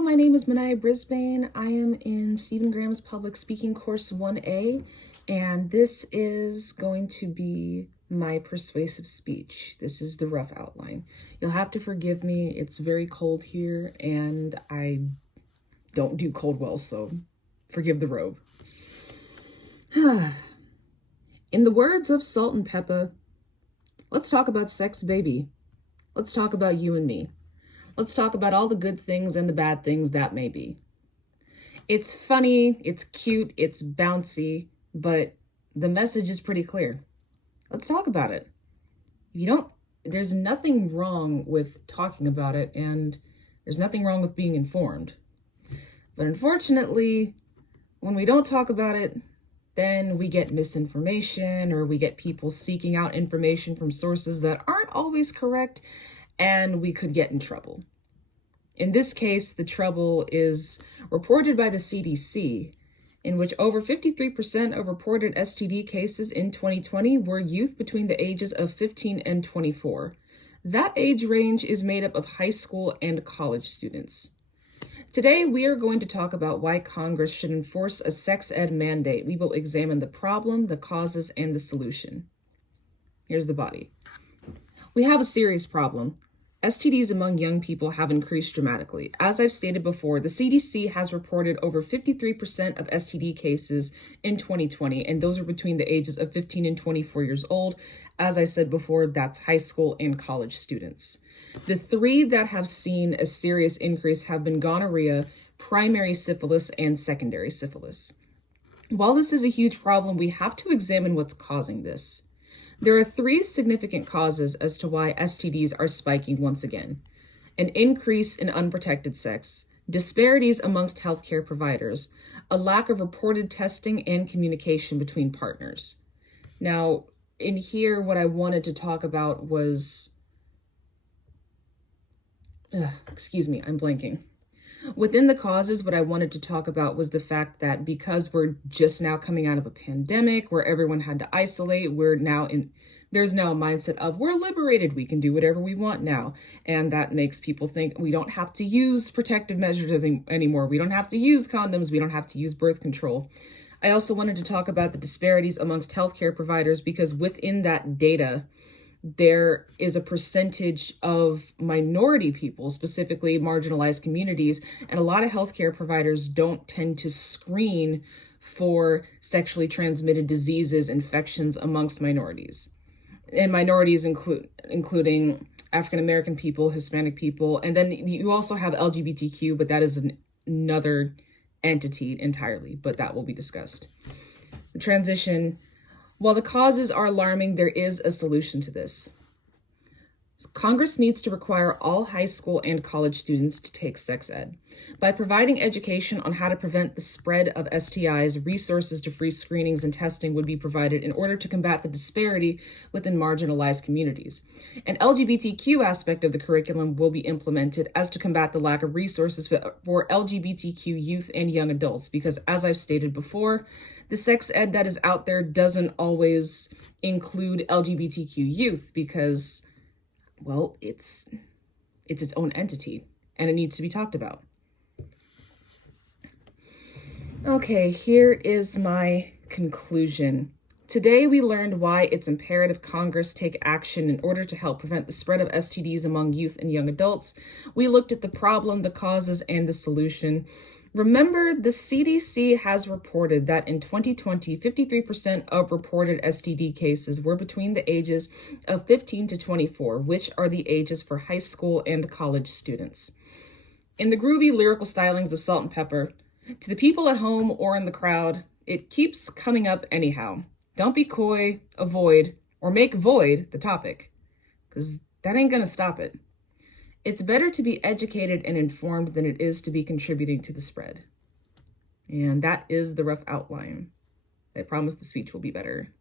Hello, my name is Manaya Brisbane. I am in Stephen Graham's Public Speaking Course 1A, and this is going to be my persuasive speech. This is the rough outline. You'll have to forgive me. It's very cold here, and I don't do cold well, so forgive the robe. In the words of Salt and Pepper, let's talk about sex, baby. Let's talk about you and me. Let's talk about all the good things and the bad things that may be. It's funny, it's cute, it's bouncy, but the message is pretty clear. Let's talk about it. There's nothing wrong with talking about it, and there's nothing wrong with being informed. But unfortunately, when we don't talk about it, then we get misinformation, or we get people seeking out information from sources that aren't always correct, and we could get in trouble. In this case, the trouble is reported by the CDC, in which over 53% of reported STD cases in 2020 were youth between the ages of 15 and 24. That age range is made up of high school and college students. Today, we are going to talk about why Congress should enforce a sex ed mandate. We will examine the problem, the causes, and the solution. Here's the body. We have a serious problem. STDs among young people have increased dramatically. As I've stated before, the CDC has reported over 53% of STD cases in 2020, and those are between the ages of 15 and 24 years old. As I said before, that's high school and college students. The three that have seen a serious increase have been gonorrhea, primary syphilis, and secondary syphilis. While this is a huge problem, we have to examine what's causing this. There are three significant causes as to why STDs are spiking once again: an increase in unprotected sex, disparities amongst healthcare providers, a lack of reported testing and communication between partners. Now, in here, what I wanted to talk about was, I'm blanking. Within the causes, what I wanted to talk about was the fact that because we're just now coming out of a pandemic where everyone had to isolate, there's now a mindset of we're liberated, we can do whatever we want now. And that makes people think we don't have to use protective measures anymore. We don't have to use condoms. We don't have to use birth control. I also wanted to talk about the disparities amongst healthcare providers, because within that data, there is a percentage of minority people, specifically marginalized communities, and a lot of healthcare providers don't tend to screen for sexually transmitted diseases, infections amongst minorities. And minorities including African-American people, Hispanic people, and then you also have LGBTQ, but that is another entity entirely, but that will be discussed. The transition. While the causes are alarming, there is a solution to this. Congress needs to require all high school and college students to take sex ed. By providing education on how to prevent the spread of STIs, resources to free screenings and testing would be provided in order to combat the disparity within marginalized communities. An LGBTQ aspect of the curriculum will be implemented as to combat the lack of resources for LGBTQ youth and young adults, because as I've stated before, the sex ed that is out there doesn't always include LGBTQ youth because, well, it's its own entity and it needs to be talked about. Okay, here is my conclusion. Today, we learned why it's imperative Congress take action in order to help prevent the spread of STDs among youth and young adults. We looked at the problem, the causes, and the solution. Remember, the CDC has reported that in 2020, 53% of reported STD cases were between the ages of 15 to 24, which are the ages for high school and college students. In the groovy lyrical stylings of Salt and Pepper, to the people at home or in the crowd, it keeps coming up anyhow. Don't be coy, avoid, or make void the topic, because that ain't gonna stop it. It's better to be educated and informed than it is to be contributing to the spread. And that is the rough outline. I promise the speech will be better.